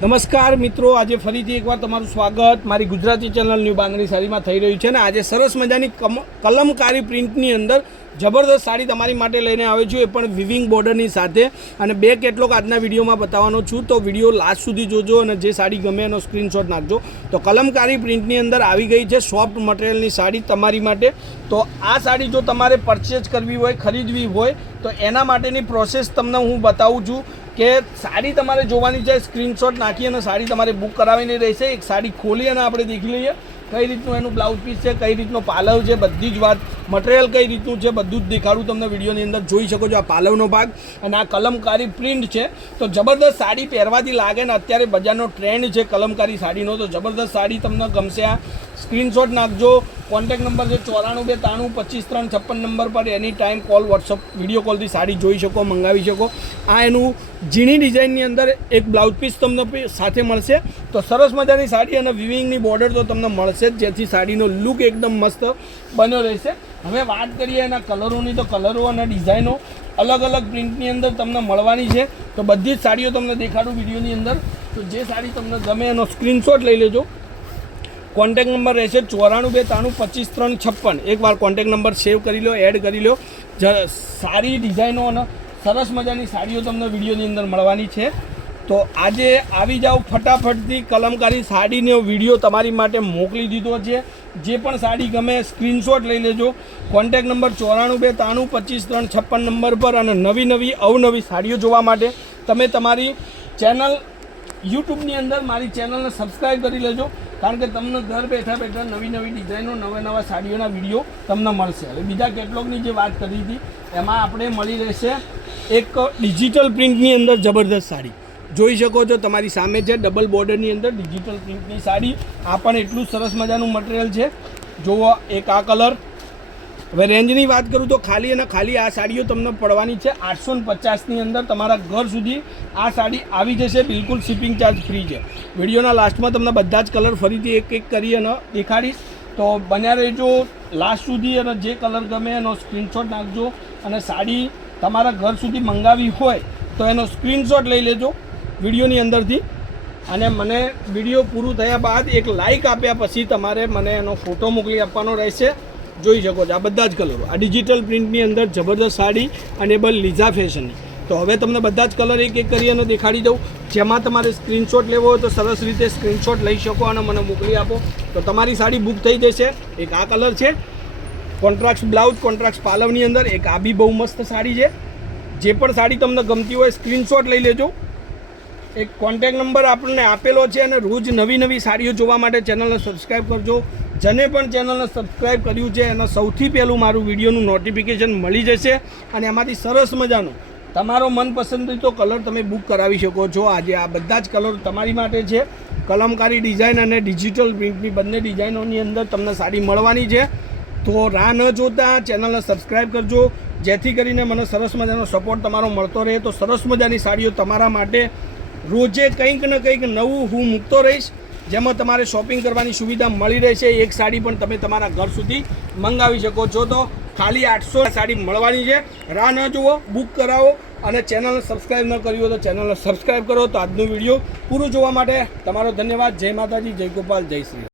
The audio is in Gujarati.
નમસ્કાર મિત્રો, આજે ફરીથી એકવાર તમારું સ્વાગત મારી ગુજરાતી ચેનલ ન્યૂ બાંધણી સાડીમાં થઈ રહ્યું છે ને આજે સરસ મજાની કલમકારી પ્રિન્ટની અંદર જબરદસ્ત સાડી તમારી માટે લઈને આવ્યો છું, એ પણ વિવિંગ બોર્ડરની સાથે. અને બે કેટલોક આજના વિડીયોમાં બતાવવાનો છું, તો વિડીયો લાસ્ટ સુધી જોજો અને જે સાડી ગમે એનો સ્ક્રીનશોટ નાખજો. તો કલમકારી પ્રિન્ટની અંદર આવી ગઈ છે સોફ્ટ મટીરિયલની સાડી તમારી માટે. તો આ સાડી જો તમારે પરચેઝ કરવી હોય, ખરીદવી હોય, તો એના માટેની પ્રોસેસ તમને હું બતાવું છું કે સાડી તમારે જોવાની છે, સ્ક્રીનશોટ નાખી અને સાડી તમારે બુક કરાવીને રહેશે. એક સાડી ખોલી અને આપણે દેખી લઈએ કઈ રીતનું એનું બ્લાઉઝ પીસ છે, કઈ રીતનો પાલવ છે, બધી જ વાત, મટીરિયલ કઈ રીતનું છે બધું જ દેખાડું તમને વિડીયોની અંદર. જોઈ શકો છો આ પાલવનો ભાગ અને આ કલમકારી પ્રિન્ટ છે. તો જબરદસ્ત સાડી પહેરવાથી લાગે ને અત્યારે બજારનો ટ્રેન્ડ છે કલમકારી સાડીનો, તો જબરદસ્ત સાડી તમને ગમશે. આ સ્ક્રીનશોટ નાખજો. કોન્ટેક્ટ નંબર છે 94 92 25 3 56 નંબર પર any time call, WhatsApp, video કોલથી સાડી જોઈ શકો, મંગાવી શકો. આ એનું ઝીણી ડિઝાઇનની અંદર એક બ્લાઉઝ પીસ તમને સાથે મળશે. તો સરસ મજાની સાડી અને વિવિંગની બોર્ડર તો તમને મળશે જ, જેથી સાડીનો લુક એકદમ મસ્ત બન્યો રહેશે. હવે વાત કરીએ એના કલરોની, તો કલરો અને ડિઝાઇનો અલગ અલગ પ્રિન્ટની અંદર તમને મળવાની છે. તો બધી જ સાડીઓ તમને દેખાડું વિડીયોની અંદર. તો જે સાડી તમને ગમે એનો સ્ક્રીનશોટ લઈ લેજો. કોન્ટેક્ટ નંબર રહેશે 94 92 25 3 56. એકવાર કોન્ટેક્ટ નંબર સેવ કરી લો, એડ કરી લો. સારી ડિઝાઇનો અને સરસ મજાની સાડીઓ તમને વિડીયોની અંદર મળવાની છે. તો આજે આવી જાઓ ફટાફટથી. કલમકારી સાડીનો વિડીયો તમારી માટે મોકલી દીધો છે. જે પણ સાડી ગમે સ્ક્રીનશોટ લઈ લેજો. કોન્ટેક્ટ નંબર 94 92 25 3 56 નંબર પર. અને નવી અવનવી સાડીઓ જોવા માટે તમે તમારી ચેનલ યુટ્યુબની અંદર મારી ચેનલને સબસ્ક્રાઈબ કરી લેજો, કારણ કે તમને ઘર બેઠા બેઠા નવી ડિઝાઇનો, નવા સાડીઓના વિડીયો તમને મળશે. હવે બીજા કેટલોગની જે વાત કરી હતી એમાં આપણે મળી રહેશે એક ડિજિટલ પ્રિન્ટની અંદર જબરદસ્ત સાડી. જોઈ શકો છો તમારી સામે છે ડબલ બોર્ડરની અંદર ડિજિટલ પ્રિન્ટની સાડી. આ પણ એટલું સરસ મજાનું મટીરિયલ છે. જુઓ એક આ કલર. હવે રેન્જની વાત કરું તો ખાલી અને ખાલી આ સાડીઓ તમને પડવાની છે 850ની અંદર. તમારા ઘર સુધી આ સાડી આવી જશે, બિલકુલ શિપિંગ ચાર્જ ફ્રી છે. વિડીયોના લાસ્ટમાં તમને બધા જ કલર ફરીથી એક કરી અને દેખાડીશ, તો બન્યા રહેજો લાસ્ટ સુધી. અને જે કલર ગમે એનો સ્ક્રીનશોટ નાખજો. અને સાડી તમારા ઘર સુધી મંગાવી હોય તો એનો સ્ક્રીનશોટ લઈ લેજો વિડીયોની અંદરથી. અને મને વિડીયો પૂરું થયા બાદ એક લાઇક આપ્યા પછી તમારે મને એનો ફોટો મોકલી આપવાનો રહેશે. જોઈ શકો છો આ બધા જ કલરો, આ ડિજિટલ પ્રિન્ટની અંદર જબરદસ્ત સાડી અને લીઝા ફેશનની. તો હવે તમને બધા જ કલર એક કરી અને દેખાડી દઉં. જેમાં તમારે સ્ક્રીનશોટ લેવો હોય તો સરસ રીતે સ્ક્રીનશોટ લઈ શકો અને મને મોકલી આપો તો તમારી સાડી બુક થઈ જશે. એક આ કલર છે, કોન્ટ્રાસ્ટ બ્લાઉઝ, કોન્ટ્રાસ્ટ પાલવની અંદર. એક આ બી બહુ મસ્ત સાડી છે. જે પણ સાડી તમને ગમતી હોય સ્ક્રીનશોટ લઈ લેજો. એક કોન્ટેક્ટ નંબર આપણને આપેલો છે. અને રોજ નવી સાડીઓ જોવા માટે ચેનલને સબસ્ક્રાઈબ કરજો. જેને પણ ચેનલને સબસ્ક્રાઈબ કર્યું છે એને સૌથી પહેલું મારું વિડીયોનું નોટિફિકેશન મળી જશે. અને એમાંથી સરસ મજાનો તમારો મનપસંદીતો કલર તમે બુક કરાવી શકો છો. આજે આ બધા જ કલર તમારી માટે છે. કલમકારી ડિઝાઇન અને ડિજિટલ પ્રિન્ટની બંને ડિઝાઇનોની અંદર તમને સાડી મળવાની છે. તો રાહ ન જોતા ચેનલને સબસ્ક્રાઈબ કરજો, જેથી કરીને મને સરસ મજાનો સપોર્ટ તમારો મળતો રહે. તો સરસ મજાની સાડીઓ તમારા માટે રોજે કંઈક ને કંઈક નવું હું મૂકતો રહીશ, જેમાં તમારે શોપિંગ કરવાની સુવિધા મળી રહેશે. એક સાડી પણ તમે તમારા ઘર સુધી મંગાવી શકો છો. તો ખાલી 800 સાડી મળવાની છે. રાહ ન જુઓ, બુક કરાવો. અને ચેનલને સબસ્ક્રાઈબ ન કરી હોય તો ચેનલને સબસ્ક્રાઈબ કરો. તો આજનો વિડીયો પૂરું જોવા માટે તમારો ધન્યવાદ. જય માતાજી, જય ગોપાલ, જય શ્રી.